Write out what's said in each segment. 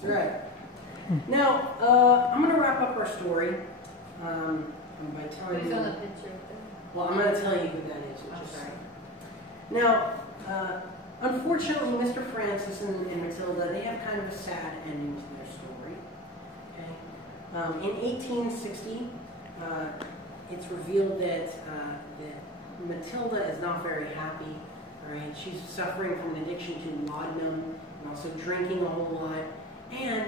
That's right. Now, I'm going to wrap up our story by telling you. Who's on the picture? Well, I'm going to tell you who that is. Now, unfortunately, Mr. Francis and Matilda, they have kind of a sad ending to their story. Okay? In 1860, it's revealed that Matilda is not very happy. All right? She's suffering from an addiction to laudanum and also drinking a whole lot. And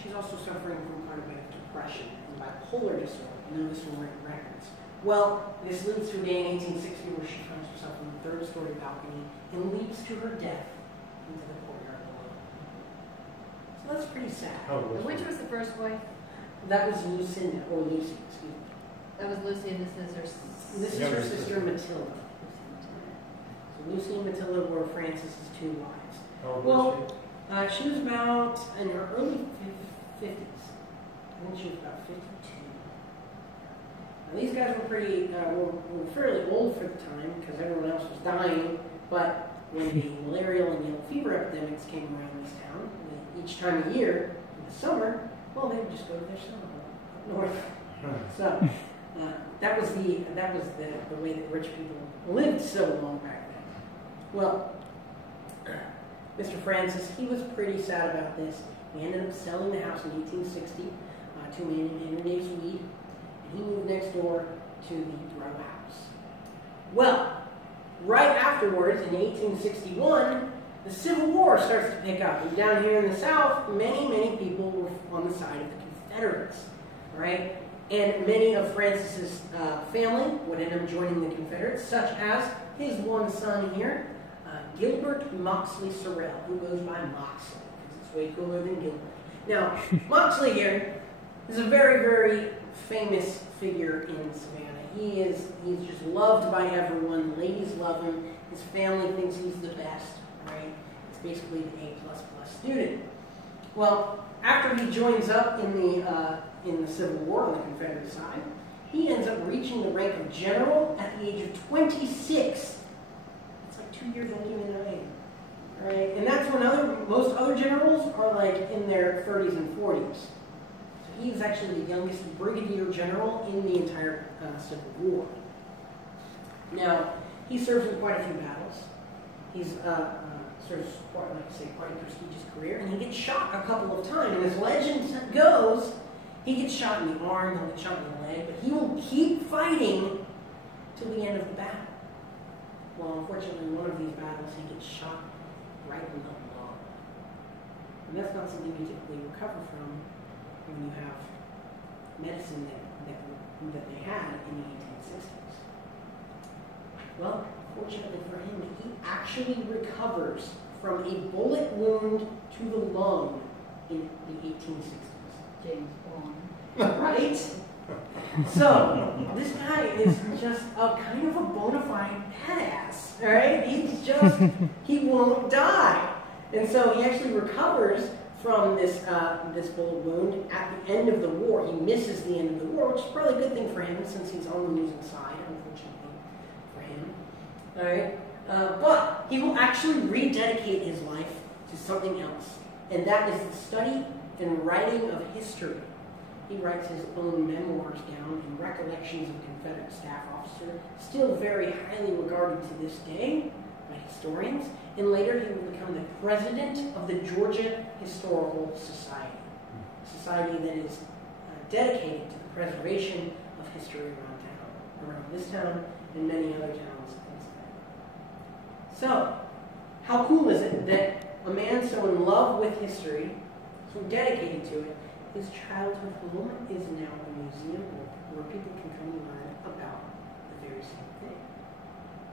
she's also suffering from quite a bit of depression and bipolar disorder. You know this from written records. Well, this leads to a day in 1860 where she finds herself on the third-story balcony and leaps to her death into the courtyard below. So that's pretty sad. Oh, Which was the first wife? That was Lucinda, or Lucy, excuse me. That was Lucy, and this is her sister. This is her sister Matilda. So Lucy and Matilda were Francis's two wives. How old Well, she was about in her early 50s. I think she was about 52. Now, these guys were were fairly old for the time because everyone else was dying. But when the malarial and yellow fever epidemics came around this town, each time of year in the summer, well, they would just go to their summer home up north. So that was the way that rich people lived so long back then. Well, Mr. Francis, he was pretty sad about this. He ended up selling the house in 1860 to a man named Henry Davis Weed, and he moved next door to the row house. Well, right afterwards, in 1861, the Civil War starts to pick up. And down here in the South, many people were on the side of the Confederates, right? And many of Francis's family would end up joining the Confederates, such as his one son here, Gilbert Moxley Sorrel, who goes by Moxley, because it's way cooler than Gilbert. Now, Moxley here is a very famous figure in Savannah. He's just loved by everyone. Ladies love him. His family thinks he's the best, right? It's basically the A++ student. Well, after he joins up in the Civil War on the Confederate side, he ends up reaching the rank of general at the age of 26. 2 years older than I am, right? And that's when most other generals are like in their 30s and 40s. So he was actually the youngest brigadier general in the entire Civil War. Now, he serves in quite a few battles. He's serves quite a prestigious career, and he gets shot a couple of times. And as legend goes, he gets shot in the arm, he'll get shot in the leg, but he will keep fighting till the end of the battle. Well, unfortunately, in one of these battles, he gets shot right in the lung. And that's not something you typically recover from when you have medicine that they had in the 1860s. Well, fortunately for him, he actually recovers from a bullet wound to the lung in the 1860s. James Bond. Right? So, this guy is just a kind of a bona fide badass, right? He won't die. And so he actually recovers from this bullet wound at the end of the war. He misses the end of the war, which is probably a good thing for him since he's on the losing side, unfortunately for him. All right? But he will actually rededicate his life to something else, and that is the study and writing of history. He writes his own memoirs down in Recollections of a Confederate Staff Officer, still very highly regarded to this day by historians, and later he will become the president of the Georgia Historical Society, a society that is dedicated to the preservation of history around this town and many other towns in Savannah. So, how cool is it that a man so in love with history, so dedicated to it, his childhood home is now a museum where people can come and learn about the very same thing.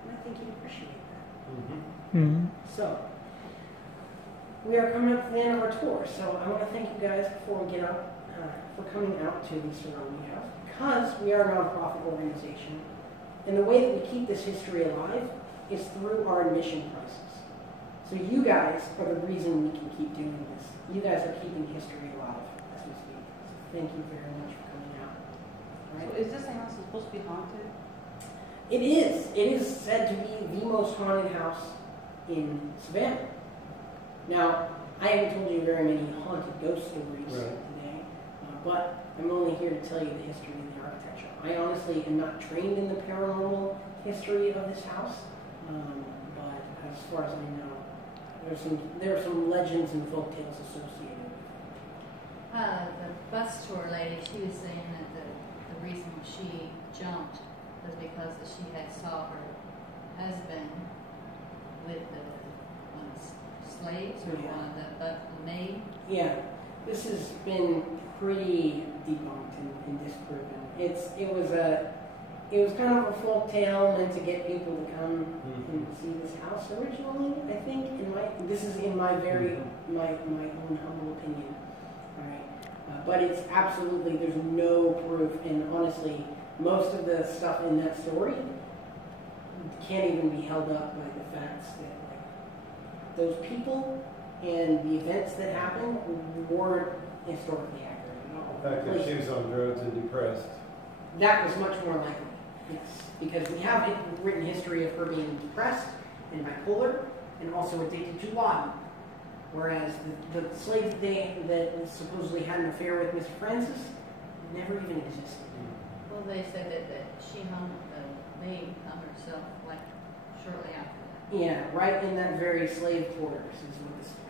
And I think he'd appreciate that. So, we are coming up to the end of our tour. So I want to thank you guys before we get up for coming out to the Sorrel House, because we are a nonprofit organization. And the way that we keep this history alive is through our admission prices. So you guys are the reason we can keep doing this. You guys are keeping history alive. Thank you very much for coming out. Right. So is this house supposed to be haunted? It is. It is said to be the most haunted house in Savannah. Now, I haven't told you very many haunted ghost stories Right. today, but I'm only here to tell you the history of the architecture. I honestly am not trained in the paranormal history of this house, but as far as I know, there are some legends and folk tales associated with it. The bus tour lady, she was saying that the reason she jumped was because she had saw her husband with one of the slaves or Yeah. one of the maid. Yeah, this has been pretty debunked and disproven. It was kind of a folk tale meant to get people to come and see this house originally. I think this is in my my own humble opinion. All right, but it's absolutely, there's no proof, and honestly, most of the stuff in that story can't even be held up by the facts that those people and the events that happened weren't historically accurate at all. The fact that she was on drugs and depressed. That was much more likely, yes, because we have a written history of her being depressed and bipolar, and also addicted to laudanum. Whereas the slave that supposedly had an affair with Mr. Francis never even existed. Well, they said that she hung, the maid hung herself like shortly after that. Yeah, right in that very slave quarters is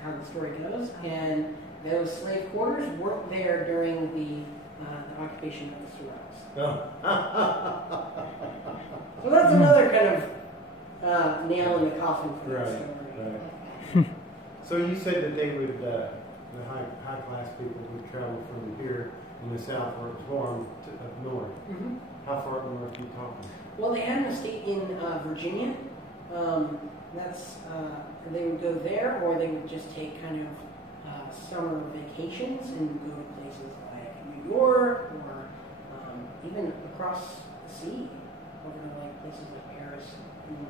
how the story goes, and those slave quarters weren't there during the occupation of the Sorrels. Oh. So that's another kind of nail in the coffin for that Right, story. right. So you said that they would, the high class people would travel from here in the south where it was warm to up north. Mm-hmm. How far up north are you talking? Well, they had an estate in Virginia. They would go there, or they would just take kind of summer vacations and go to places like New York, or even across the sea, over to like places like Paris. And,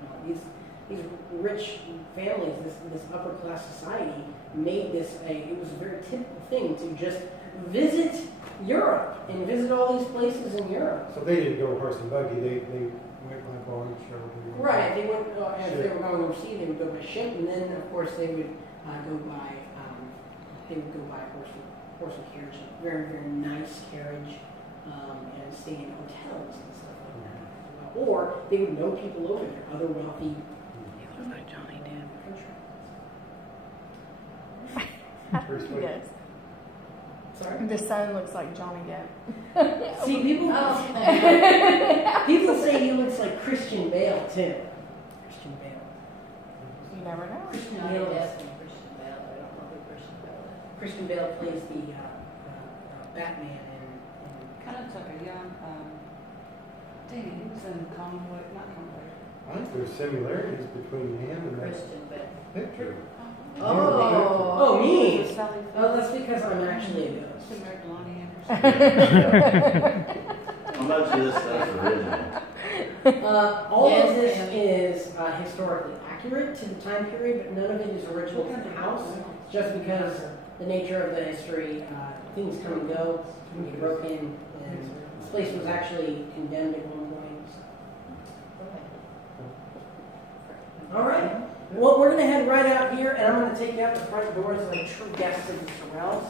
these rich families, this upper class society, made this it was a very typical thing to just visit Europe and visit all these places in Europe. So they didn't go horse and buggy. They went by barge or Right. They went as they were going overseas. They would go by ship, and then of course they would go by horse and carriage, very very nice carriage, and stay in hotels and stuff like that. Or they would know people over there, other wealthy. He looks like Johnny Depp. Yes. Sorry. The son looks like Johnny Depp. See, people say he looks like Christian Bale too. Christian Bale. You never know. Christian Johnny Bale. Depp and Christian Bale. I don't know who Christian Bale is. Christian Bale plays the Batman in Kind of took a young, dang, he was in Conway, not Conway. I think there's similarities between him and that Christian Bale. picture. Oh, me? Sally Oh, that's because I'm actually a ghost. She married Lonnie Anderson. How much of this stuff's original? All of this is historically accurate to the time period, but none of it is original to the house, just because the nature of the history, things come and go, can be broken, and this place was actually condemned at one point. All right. Well, we're going to head right out here, and I'm going to take you out the front doors like true guests of the Sorrels.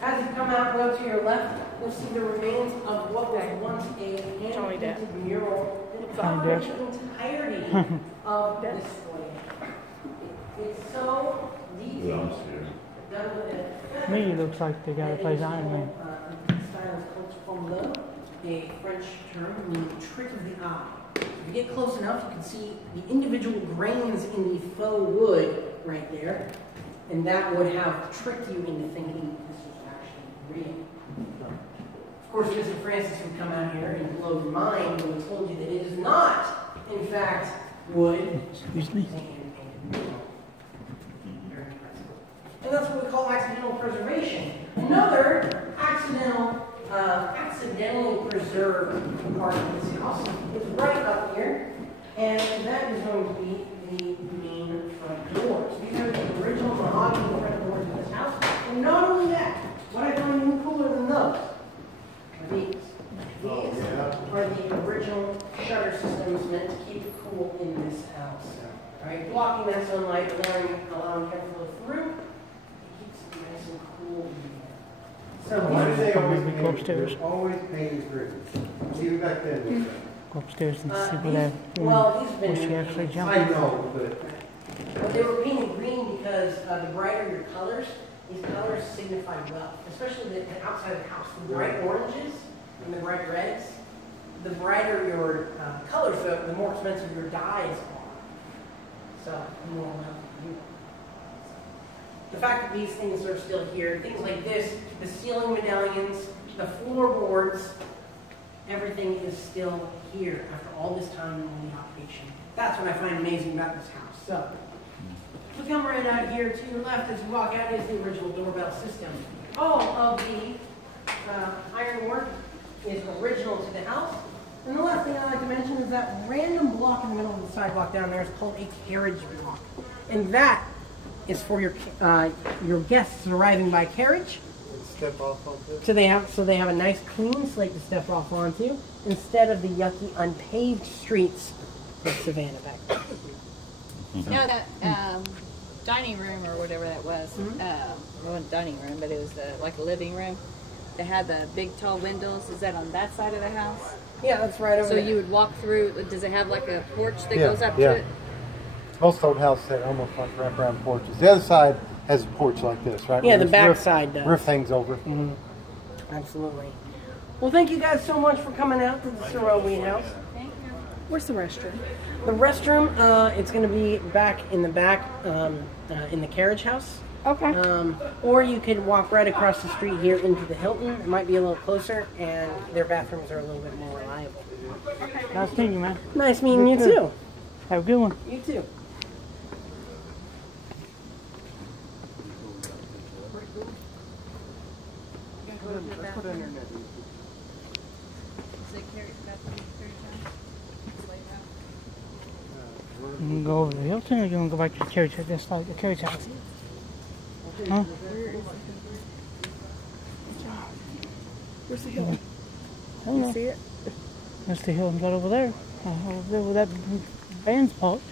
As you come out, go to your left, you'll see the remains of what was once a hand-painted mural that covers the entirety of this place. It's so detailed. Done with it. Me looks like the guy that plays Iron Man. Style is called fondue, a French term meaning trick of the eye. If you get close enough, you can see the individual grains in the faux wood right there, and that would have tricked you into thinking this was actually real. Of course, Mr. Francis would come out here and blow your mind when he told you that it is not, in fact, wood. Excuse me. And that's what we call accidental preservation. Another accidentally preserved part of this house is right up here, and that is going to be the main front doors. These are the original mahogany front doors of this house. And not only that, what I find even cooler than those are these. These are the original shutter systems meant to keep it cool in this house. All right, blocking that sunlight, allowing air flow through. So Why did they always Maybe go upstairs. Always painted green. Even back then. Go upstairs and see what he's she actually been. jumped. I know, but But they were painted green because the brighter your colors, these colors signify wealth, especially the outside of the house. The bright oranges and the bright reds, the brighter your colors, the more expensive your dyes are. So, the more wealth you. The fact that these things are still here, things like this, the ceiling medallions, the floorboards, everything is still here after all this time in the occupation. That's what I find amazing about this house. So, we come right out here to your left as you walk out is the original doorbell system. All of the ironwork is original to the house. And the last thing I like to mention is that random block in the middle of the sidewalk down there is called a carriage block. And that is for your guests arriving by carriage. step off onto. So they have a nice clean slate to step off onto instead of the yucky unpaved streets of Savannah back there. You know that dining room or whatever that was? It wasn't dining room, but it was like a living room. They had the big tall windows. Is that on that side of the house? Yeah, that's right over So there. you would walk through. Does it have like a porch that goes up to it? Most old houses have almost like wraparound porches. The other side has a porch like this, right? Yeah, Where the this back roof- side does. Roof hangs over. Absolutely. Well, thank you guys so much for coming out to the Sorrel House. Thank you. Where's the restroom? The restroom, it's going to be back in the back in the carriage house. Okay. Or you could walk right across the street here into the Hilton. It might be a little closer, and their bathrooms are a little bit more reliable. Nice meeting you, man. Nice meeting you too. Have a good one. You too. You can go over to the Hilton or you want to go back to the carriage house, just like the carriage house? Huh? Where's the hill? I don't know. You see it? That's the Hilton got over there. Over there where that band's parked.